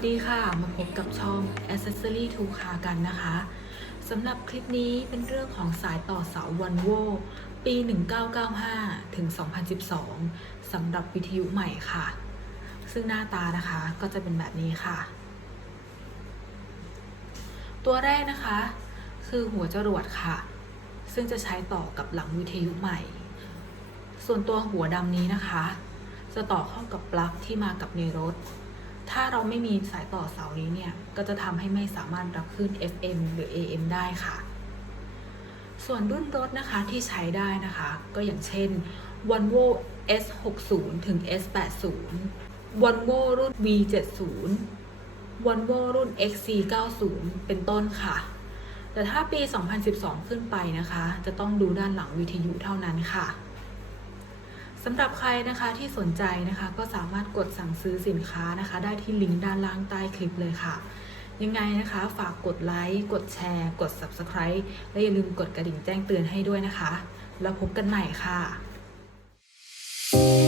วัสดีค่ะ มาพบกับช่อง Accessory to Car กันนะคะสำหรับคลิปนี้เป็นเรื่องของสายต่อเสา Volvo ปี 1995 ถึง 2012สำหรับวิทยุใหม่ค่ะ ซึ่งหน้าตานะคะก็จะเป็นแบบนี้ค่ะ ตัวแรกนะคะ คือหัวจรวดค่ะ ซึ่งจะใช้ต่อกับหลังวิทยุใหม่ ส่วนตัวหัวดำนี้นะคะ จะต่อเข้ากับปลั๊กที่มากับในรถ ถ้าเราไม่มีสายต่อเสานี้เนี่ย ก็จะทำให้ไม่สามารถรับคลื่น FM หรือ AM ได้ค่ะ ส่วนรุ่นรถนะคะที่ใช้ได้นะคะ ก็อย่างเช่น Volvo S60 ถึง S80 Volvo รุ่น V70 Volvo รุ่น XC90 เป็นต้นค่ะ แต่ถ้าปี 2012 ขึ้นไปนะคะ จะต้องดูด้านหลังวิทยุเท่านั้นค่ะ สำหรับใครนะคะที่สนใจนะคะก็สามารถกดสั่งซื้อสินค้านะคะ ได้ที่ลิงก์ด้านล่างใต้คลิปเลยค่ะ ยังไงนะคะฝากกดไลค์ กดแชร์ กด Subscribe และอย่าลืมกดกระดิ่งแจ้งเตือนให้ด้วยนะคะ แล้วพบกันใหม่ค่ะ thank you